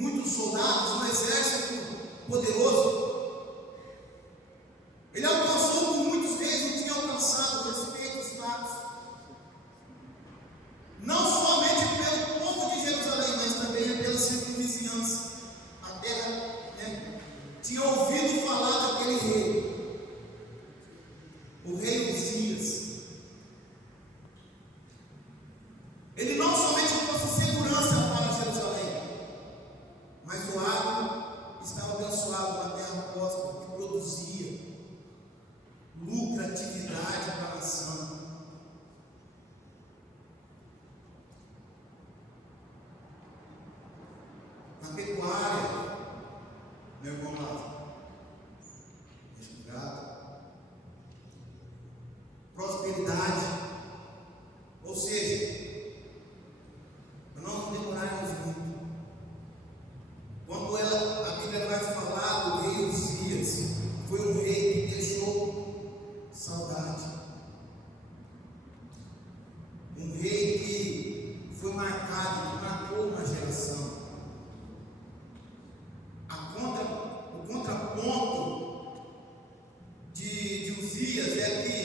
muitos soldados, um exército poderoso. Ele alcançou o que muitos reis não tinham alcançado: respeito, status. Não somente pelo povo de Jerusalém, mas também pela circunvizinhança. A terra tinha ouvido falar daquele rei, o rei Uzias. Ele não somente trouxe segurança para Jerusalém, mas o agro estava abençoado, uma terra próspera que produzia lucratividade para a nação. Na pecuária, meu irmão Lázaro, prosperidade, ou seja, para nós não demorarmos muito, quando a Bíblia vai falar do rei Uzias, foi um rei que deixou saudade, um rei que foi marcado, que marcou uma geração. O contraponto de Uzias é que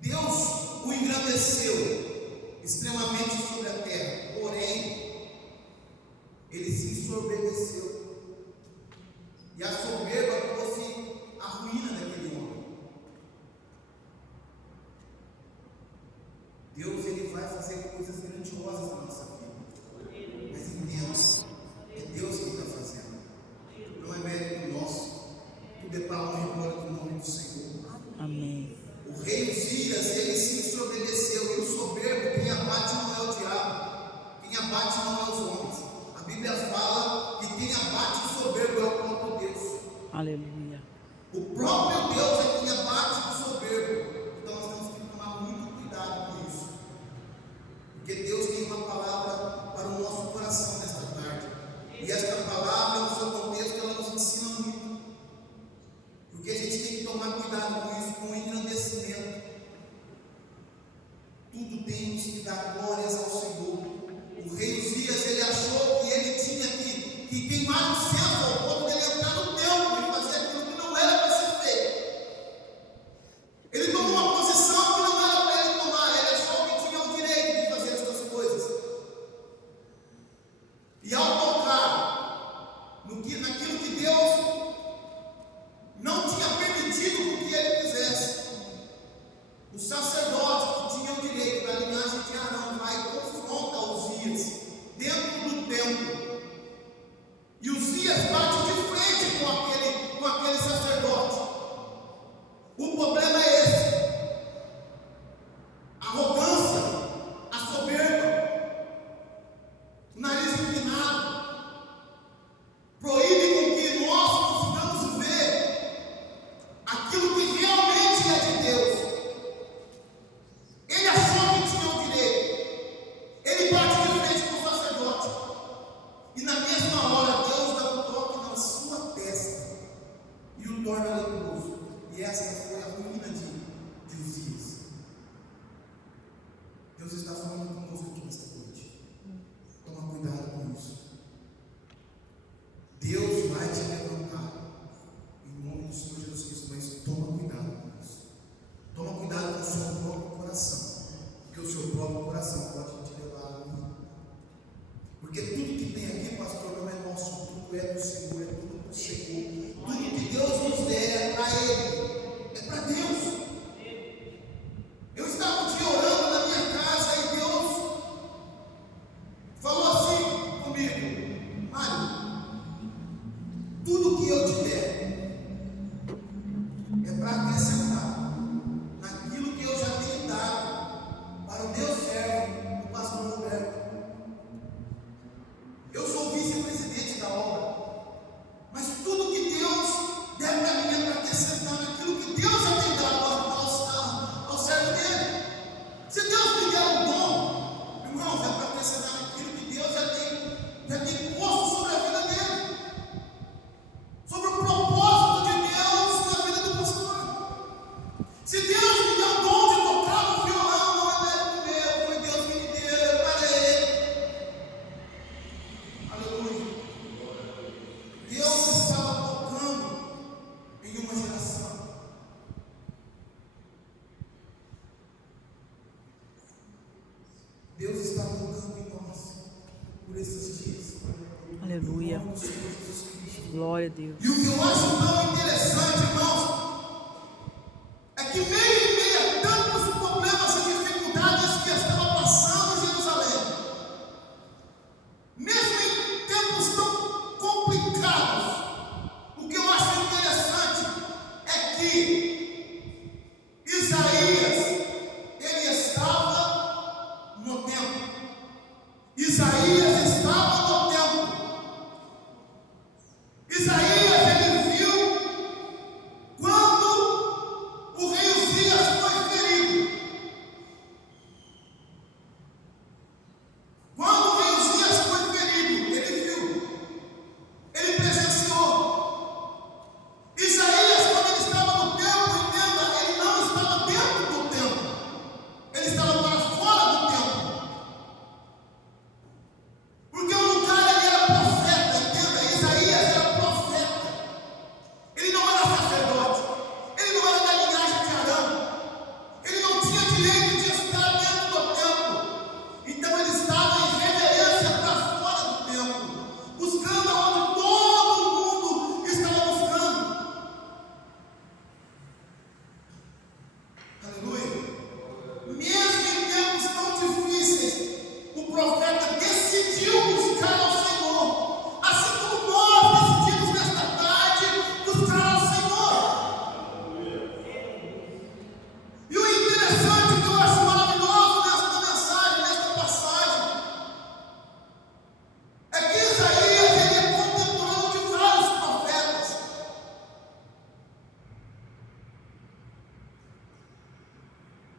Deus o engrandeceu extremamente sobre a terra, porém ele se ensoberbeceu, e a soberba trouxe a ruína daquele homem. Deus, ele vai fazer coisas grandiosas na nossa vida, mas entenda, é Deus que está fazendo, não é mérito nosso, tudo é para a honra e glória do nome do Senhor. Amém. O rei Uzias, ele se ensoberbeceu, e o soberbo, quem abate não é o diabo, quem abate não é os homens. A Bíblia fala que quem abate o soberbo é o próprio Deus. Aleluia. O próprio Deus é quem abate o soberbo. Então nós temos que tomar muito cuidado com isso, porque Deus tem uma palavra para o nosso coração nesta tarde, e esta palavra, no seu contexto, ela nos ensina muito, porque a gente tem que tomar cuidado com isso, com o engrandecimento. Tudo temos que dar glórias ao Senhor. O rei Uzias, ele achou que ele tinha que queimar incenso ao ponto de ele entrar no templo e fazer aquilo que não era para ser feito. Ele tomou uma posição que não era para ele tomar, ele achou que tinha o direito de fazer essas coisas. E ao tocar naquilo que Deus não tinha permitido que ele fizesse, o sacerdote que tinha o direito da linhagem de Arão vai e confronta Uzias dentro do templo, e Uzias bate de frente com aquele sacerdote. O problema é esse: a arrogância, a soberba, o nariz inclinado, proíbe com que nós consigamos ver aquilo que realmente é de Deus. Ele achou que tinha o direito, ele bate de frente com o sacerdote, e na mesma hora Deus dá um toque na sua testa e o torna leproso. E essa foi a ruína de Uzias. Deus está falando conosco aqui nesta noite. Toma cuidado com isso. Deus vai te levantar em nome do Senhor Jesus Cristo, mas toma cuidado com isso. Toma cuidado com o seu próprio coração, porque o seu próprio coração pode te levar a ruína. Porque tudo que tem aqui, pastor, não é nosso, tudo é do Senhor, é tudo do Senhor. Tudo que Deus nos der é para Ele, é para Deus. Eu estava um dia orando na minha casa e Deus falou assim comigo: Mário, tudo que eu te der é para acrescentar naquilo que eu já tenho dado para o meu servo, o pastor Roberto. Eu sou vice-presidente da obra, mas tudo que Deus der para mim é para acrescentar naquilo que Deus já tem dado ao servo dele. Se Deus me der um dom, irmãos, é para acrescentar naquilo que Deus já tem posto sobre a vida dele, sobre o propósito de Deus na vida do pastor. Se Deus me der um dom de tocar no violão, não é mérito meu, foi Deus que me deu, é para Ele. Aleluia. nesses dias. Aleluia. Em nome do Senhor Jesus Cristo. Glória a Deus. E o que eu acho tão interessante, irmãos, é que meio em meio a tantos problemas e dificuldades que estava passando em Jerusalém, mesmo em tempos tão complicados, o que eu acho interessante é que Isaías, ele estava no templo. Isaías estava no templo. Isaías, ele viu quando o rei Uzias foi ferido. Quando o rei Uzias foi ferido, ele viu, ele presenciou. Isaías, quando ele estava no templo, entenda, ele não estava dentro do templo, ele estava para fora do templo. Porque o lugar ele era profeta, entenda, Isaías era profeta. Ele não era sacerdote, ele não era da linhagem de Arão, ele não tinha direito de estar dentro do templo. Então ele estava em reverência para fora do templo, buscando aonde todo mundo estava buscando. Aleluia. Mesmo em tempos tão difíceis, o profeta decidiu buscar ao Senhor, assim como nós decidimos nesta tarde buscar ao Senhor. E o interessante, que eu acho maravilhoso nesta mensagem, nesta passagem, é que Isaías, ele é contemporâneo de vários profetas.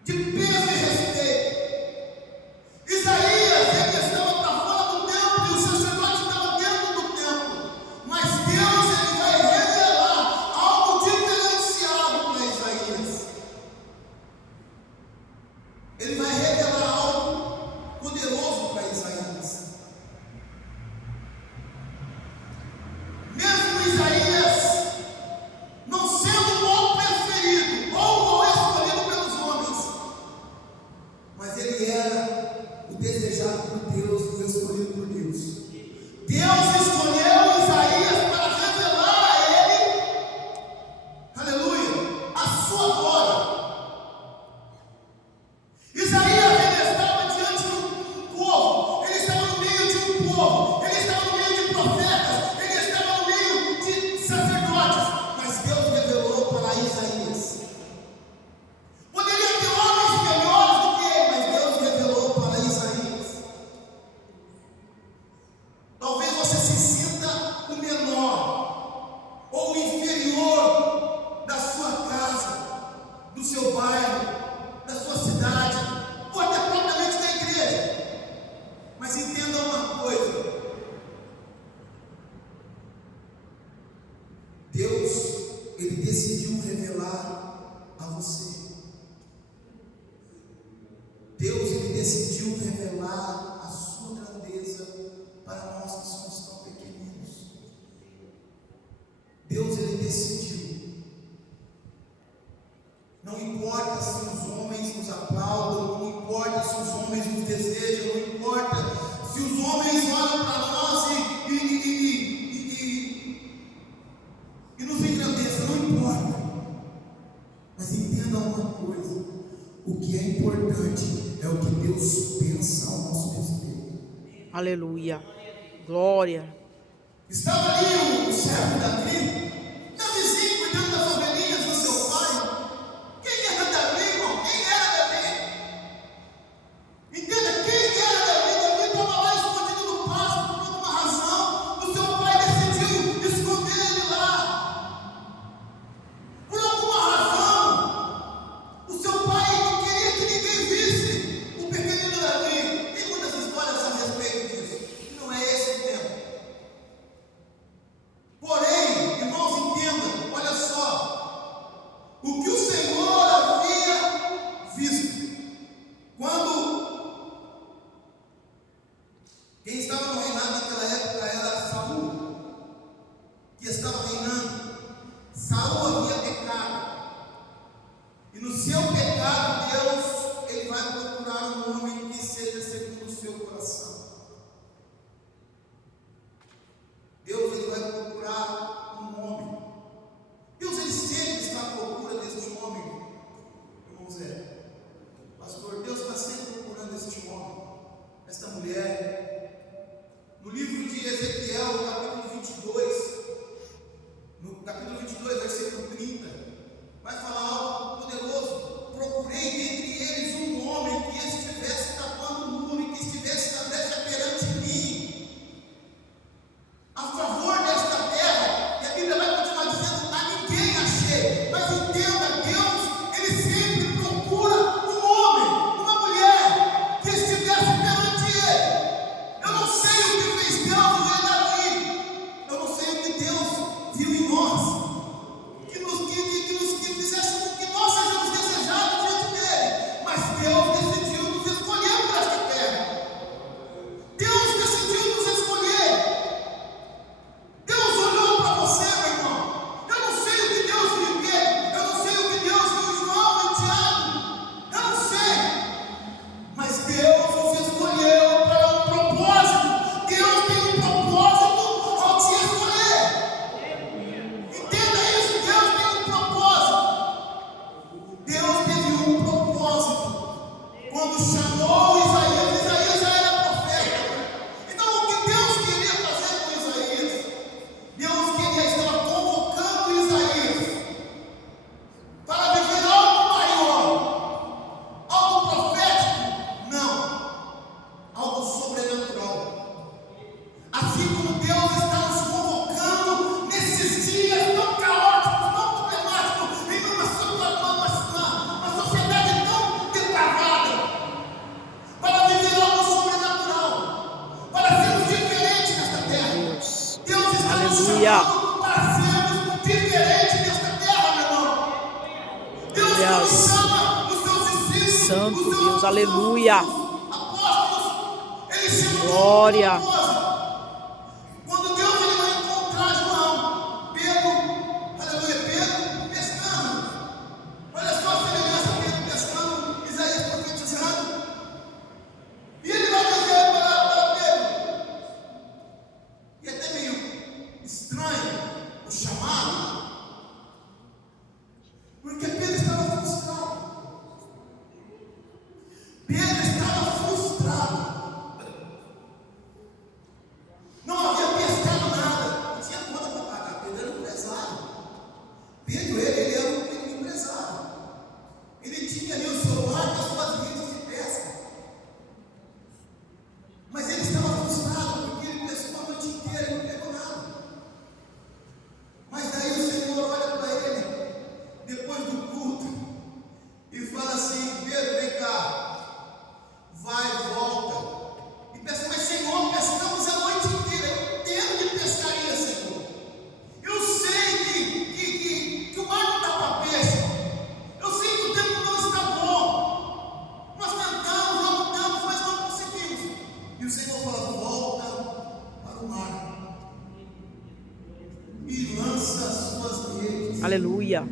De peso e respeito. Isaías, ele estava para fora do templo e o sacerdote estava dentro do templo. Mas Deus, ele vai revelar algo diferenciado para Isaías. Ele vai revelar algo poderoso para Isaías. Mesmo Isaías não sendo o preferido ou o escolhido pelos homens, mas ele era o desejado por Deus, o escolhido por Deus. Deus escolheu Isaías para revelar a ele, aleluia, a sua glória. Isaías, ele estava diante de um povo, ele estava no meio de um povo, ele estava no meio de profetas, ele estava no meio de sacerdotes, mas Deus revelou para Isaías. Poderia ter homens melhores do que ele, mas Deus revelou para Isaías. Talvez você se sinta o menor ou o inferior da sua casa, do seu bairro, da sua cidade, ou até propriamente da igreja. Mas entenda uma coisa: Deus, ele decidiu revelar a você. Deus, ele decidiu revelar a sua grandeza para nós que somos tão pequeninos. Deus, ele decidiu. Não importa se os homens nos aplaudam, não importa se os homens nos desejam, não importa se os homens olham para nós e nos engrandeçam, não importa. Mas entenda uma coisa: o que é importante é o que Deus pensa ao nosso respeito. Aleluia. Glória. Estava ali o servo Davi, Davizinho cuidando das ovelhinhas do seu pai. Quem era Davi, irmão? Quem era Davi? Entenda, quem era Davi? Davi estava lá escondido no pasto por alguma razão. O seu pai decidiu esconder ele lá. Por alguma razão, o seu pai não queria que ninguém visse o pequenino Davi. Tem muitas histórias a respeito disso. E não é esse o tema. Porém, irmãos, entendam, olha só, o que o Senhor havia visto quando quem estava no reinado naquela época era Saul, que estava reinando. Saul havia pecado, e no seu pecado Deus, ele vai procurar um homem que seja segundo o seu coração. Assim como Deus está nos convocando nesses dias tão caóticos, tão problemáticos, em uma sociedade tão depravada, para viver algo sobrenatural, para sermos diferentes nesta terra. Deus está nos chamando para sermos diferentes nesta terra, meu irmão. Deus não nos chama os seus discípulos, Santo os seus Deus, aleluia. apóstolos, Ele chama Glória. quando Deus ele vai encontrar João, Pedro, aleluia, Pedro pescando. Olha só a semelhança, Pedro pescando, Isaías profetizando. E ele vai dizer para Pedro, e é até meio estranho o chamado, porque Pedro estava frustrado. Pedro estava frustrado. Não havia pescado nada, não tinha conta para pagar. Pedro era um empresário. Pedro, ele era um empresário. Ele tinha ali o seu barco, as suas redes de pesca. Mas ele estava frustrado porque ele pescou a noite inteira e não pegou nada. Mas daí o Senhor olha para ele, depois do culto, e fala assim: Pedro, vem cá, vai e volta. E pesca, mas Senhor, pescamos a noite inteira. Eu entendo de pescaria, Senhor. Eu sei que o mar não dá para peixe. Eu sei que o tempo não está bom. Nós tentamos, lutamos, mas não conseguimos. E o Senhor fala: volta para o mar e lança as suas redes. Aleluia.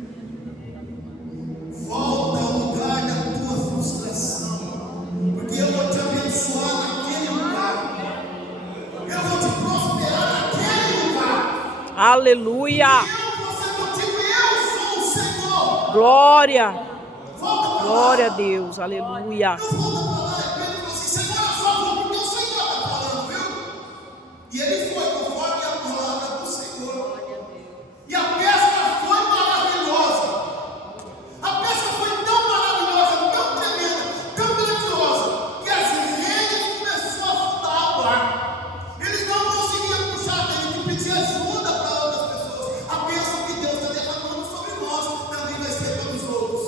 Volta ao lugar da tua frustração, porque eu vou te abençoar naquele lugar. Eu vou te prosperar naquele lugar. Aleluia. Eu vou ser contigo, eu sou o Senhor. Glória. Volta para Glória a lá. Deus. Aleluia. Eu volto para lá. E Pedro falou assim: Senhor, eu só vou porque o Senhor está falando, viu? E ele foi conforme a palavra do Senhor. E a pesca foi maravilhosa. A pesca foi tão maravilhosa, tão tremenda, tão grandiosa, que as redes começaram a afundar o barco. Eles não conseguiam puxar, teve que pedir ajuda para outras pessoas. A bênção que Deus está derramando sobre nós também vai ser para os outros.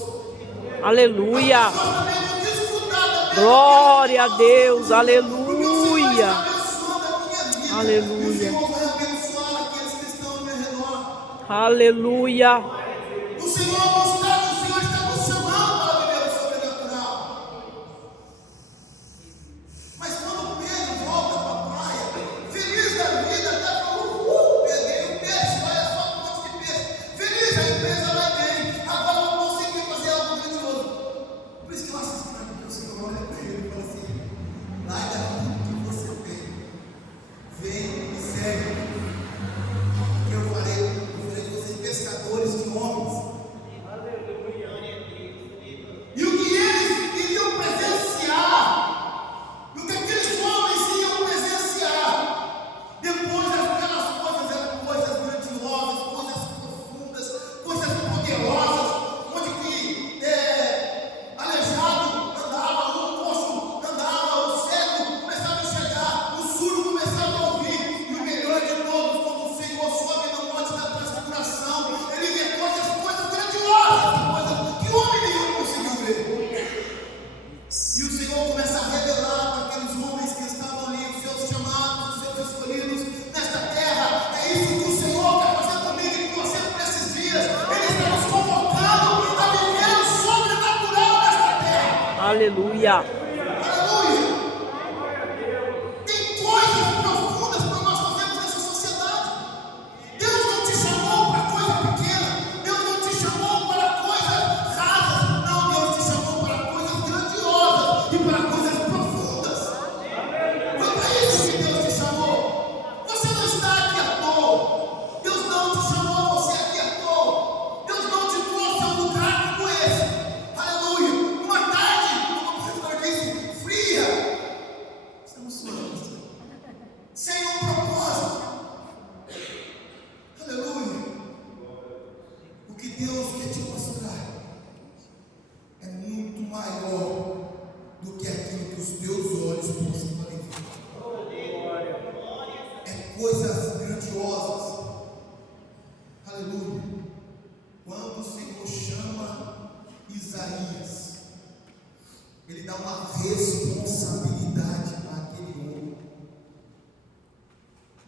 Aleluia. As pessoas também vão desfrutar da bênção. Glória a Deus. Porque o Senhor Aleluia. está abençoando a minha vida. Aleluia. E o Senhor vai abençoar aqueles que estão ao meu redor. Aleluia. O Senhor mostrar que o Senhor está nos chamando para viver o sobrenatural. Mas quando Pedro volta para a praia, feliz da vida, até falou: peguei o peixe, olha só que monte de peixe. Feliz, a empresa vai bem. Agora eu vou conseguir fazer algo grandioso. Por isso que eu acho estranho, porque o Senhor olha para ele e fala assim: larga tudo que você tem, vem e segue. Porque eu farei vocês pescadores de homens. E o que eles iriam presenciar, e o que aqueles homens iam presenciar, depois daquelas coisas, eram coisas grandiosas, coisas profundas, coisas poderosas, onde que aleijado andava, o coxo andava, o cego começava a enxergar, o surdo começava a ouvir, e o melhor de todos, quando o Senhor sobe no monte da transfiguração, ele vê coisas grandiosas, coisas que o homem nenhum conseguiu ver. E o Senhor começa a revelar para aqueles homens que estavam ali, os seus chamados, os seus escolhidos nesta terra. É isso que o Senhor quer fazer comigo e com você por esses dias. Ele está nos convocando a viver o sobrenatural nesta terra. Aleluia. Aleluia! Tem coisas profundas para nós fazermos nessa sociedade. Deus não te chamou para coisa pequena. Deus não te chamou para coisas rasas. Não, Deus te chamou para coisas grandiosas e para coisas profundas. Foi para isso que Deus te chamou. Você não está aqui à toa. Deus não te chamou você aqui à toa. Deus não te trouxe a um lugar como esse. Aleluia! Uma tarde, como o pastor disse, coisas grandiosas. Aleluia. Quando o Senhor chama Isaías, Ele dá uma responsabilidade para aquele homem.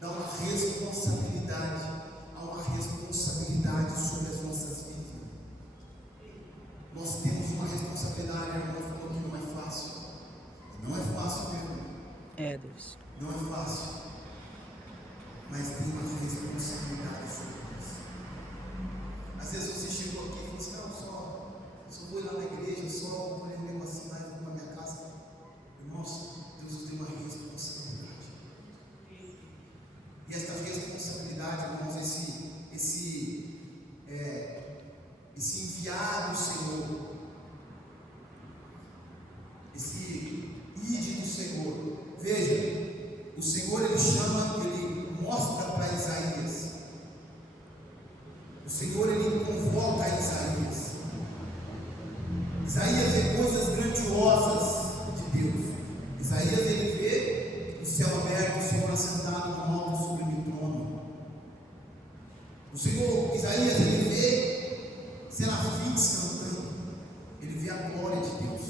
Dá uma responsabilidade. Há uma responsabilidade sobre as nossas vidas. Nós temos uma responsabilidade, a irmã falou que não é fácil. Não é fácil mesmo. É, Deus. Não é fácil. Mas tem uma responsabilidade sobre nós. Às vezes você chegou aqui e falou assim: não, só vou ir lá na igreja, só vou ler mesmo assim, mas vou para minha casa. Irmãos, Deus nos tem uma responsabilidade. E esta responsabilidade, irmãos, esse enviado do Senhor, esse ide do Senhor. Veja, o Senhor ele chama, ele mostra para Isaías. O Senhor ele convoca a Isaías. Isaías vê coisas grandiosas de Deus. Isaías ele vê o céu aberto, o Senhor assentado no alto sobre o trono. O Senhor, Isaías ele vê serafins cantando. Ele vê a glória de Deus.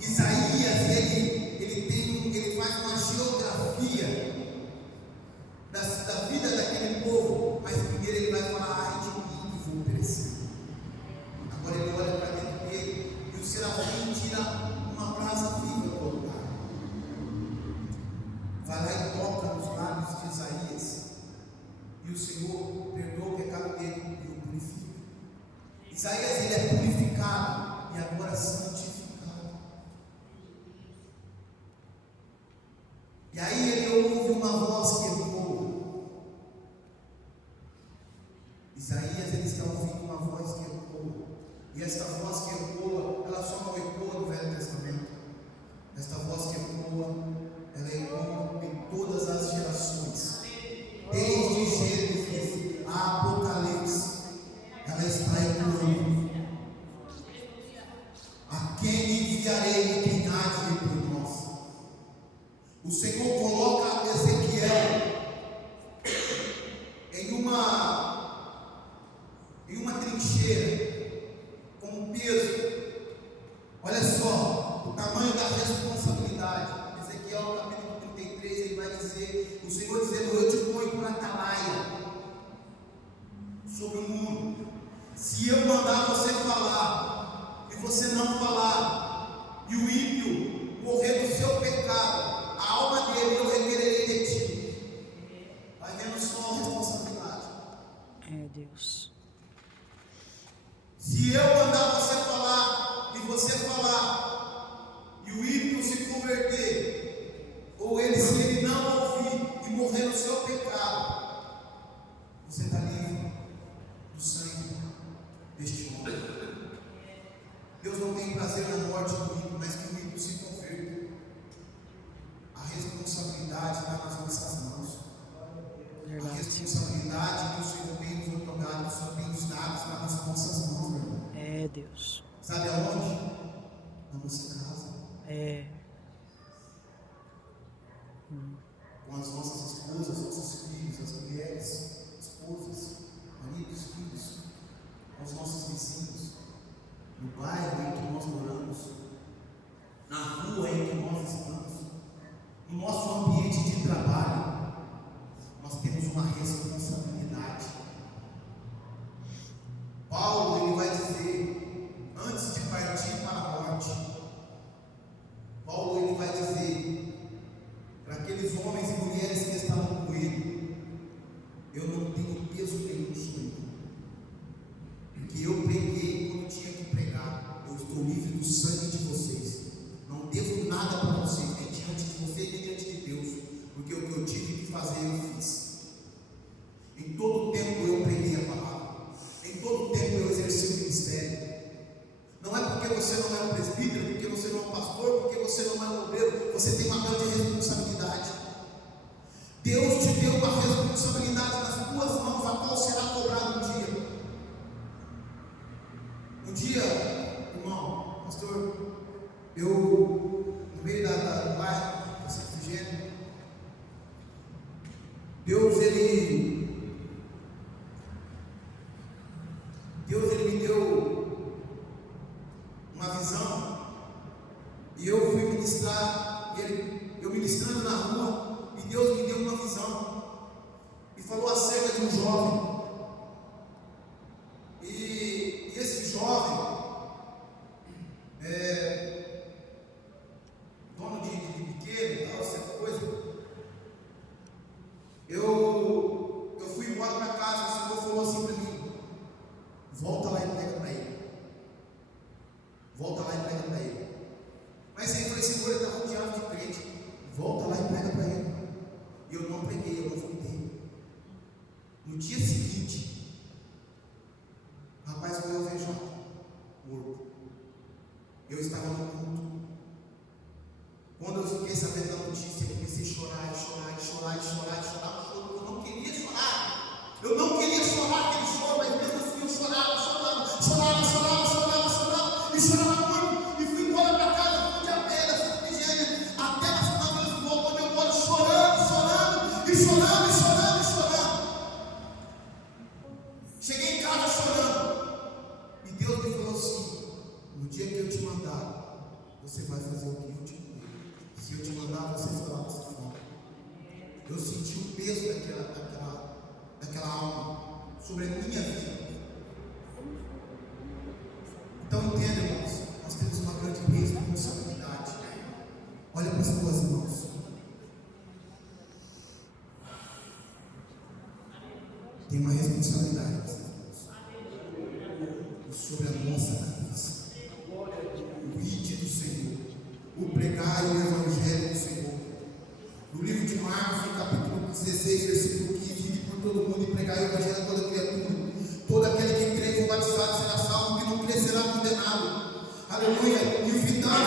Isaías ele faz uma geografia da vida daquele povo, mas primeiro ele vai falar: ai de mim que vou perecer. Agora ele olha para dentro dele e o serafim tira uma brasa viva do altar, vai lá e toca nos lábios de Isaías, e o Senhor perdoa o pecado dele e o purifica. Isaías ele é purificado e agora santificado. E aí ele ouve uma voz que ecoa. Isaías ele está ouvindo uma voz que ecoa. E esta voz que ecoa, ela só não ecoa no Velho Testamento. Esta voz que ecoa, ela ecoa em todas as gerações. Desde Gênesis a Apocalipse, ela está ecoando. A quem enviarei e quem há de ir por nós? O Senhor coloca Ezequiel em uma trincheira com um peso. Olha só o tamanho da responsabilidade. Ezequiel capítulo 33, ele vai dizer, o Senhor dizendo: eu te ponho por atalaia sobre o mundo. Se eu mandar você falar e você não falar, e o ímpio morrer do seu pecado, a alma dele eu requererei de ti. Vai vendo só a responsabilidade. É, Deus. Se eu mandar você falar e você falar, e o ímpio se converter, ou se ele não ouvir e morrer no seu pecado, você está livre do sangue deste homem. Deus não tem prazer na morte do ímpio, mas que o ímpio se converta. A responsabilidade está nas nossas mãos. A responsabilidade que o Senhor tem nos otorgado, o Senhor tem nos dado, está nas nossas mãos, meu irmão. É, Deus. Sabe aonde? Na nossa casa. É. Com as nossas esposas, nossos filhos, as mulheres, esposas, maridos, filhos, com os nossos vizinhos, no bairro em que nós moramos, na rua em que nós estamos, no nosso ambiente de trabalho. Nós temos uma responsabilidade. Paulo ele vai dizer, antes de partir para a morte, Paulo ele vai dizer para aqueles homens e mulheres que estavam com ele: eu não tenho peso nenhum sobre mim, porque eu preguei quando tinha que pregar. Eu estou livre do sangue de vocês. Não devo nada para vocês, nem diante de vocês, nem diante de Deus, porque o que eu tive que fazer eu fiz. ele me deu uma visão, e eu fui ministrar, eu ministrando na rua, e Deus me deu uma visão, e falou acerca de um jovem, e esse jovem, dono de biqueiro e tal, essa coisa. Eu fui embora para casa, o Senhor falou assim para mim: volta lá e prega para ele. Volta lá e prega para ele. Mas aí eu falei: Senhor, ele está rodeado de crente. Volta lá e prega para ele. E eu não preguei, eu não voltei. No dia seguinte, o rapaz foi alvejado, morto. Eu estava no culto. Quando eu fiquei sabendo da notícia, eu comecei a chorar, eu não queria chorar. Eu não queria chorar aquele choro, mas mesmo assim eu chorava e chorava muito. E fui embora para casa, fui de a pé, fui de Gênesis, até na final do voo, quando eu moro chorando. Cheguei em casa chorando. E Deus me falou assim: no dia que eu te mandar, você vai fazer o que eu te mandei. Se eu te mandar, você fará dessa forma. Eu senti o peso daquela alma sobre a minha vida. Então entenda, irmãos, nós temos uma grande responsabilidade. Olha para as tuas mãos. Tem uma responsabilidade sobre a nossa cabeça. O ide do Senhor, o pregar o Evangelho do Senhor. No livro de Marcos, no capítulo 16, versículo 15: ide por todo mundo e pregar o Evangelho a toda criatura. Todo aquele que crê e for batizado será salvo, que não crê será condenado. Aleluia. E o final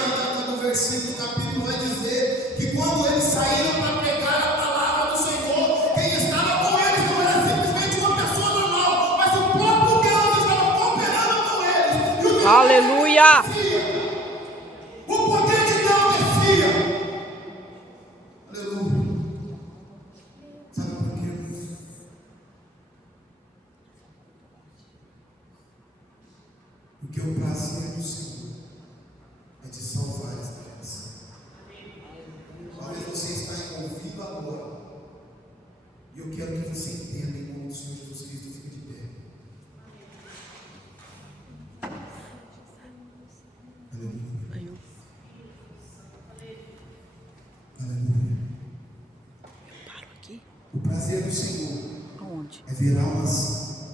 do versículo do capítulo vai dizer que quando eles saíram para pregar a palavra do Senhor, quem estava com eles não era simplesmente uma pessoa normal, mas o próprio Deus estava cooperando com eles. E o Deus Aleluia! o poder de Deus descia. Aleluia. Sabe por quê? Porque o prazer do Senhor é de salvar esta geração. Talvez você está envolvido agora, e eu quero que você entenda, em nome do Senhor Jesus Cristo. Fique de pé. Aleluia. Aleluia. Eu paro aqui. O prazer do Senhor Aonde? é ver almas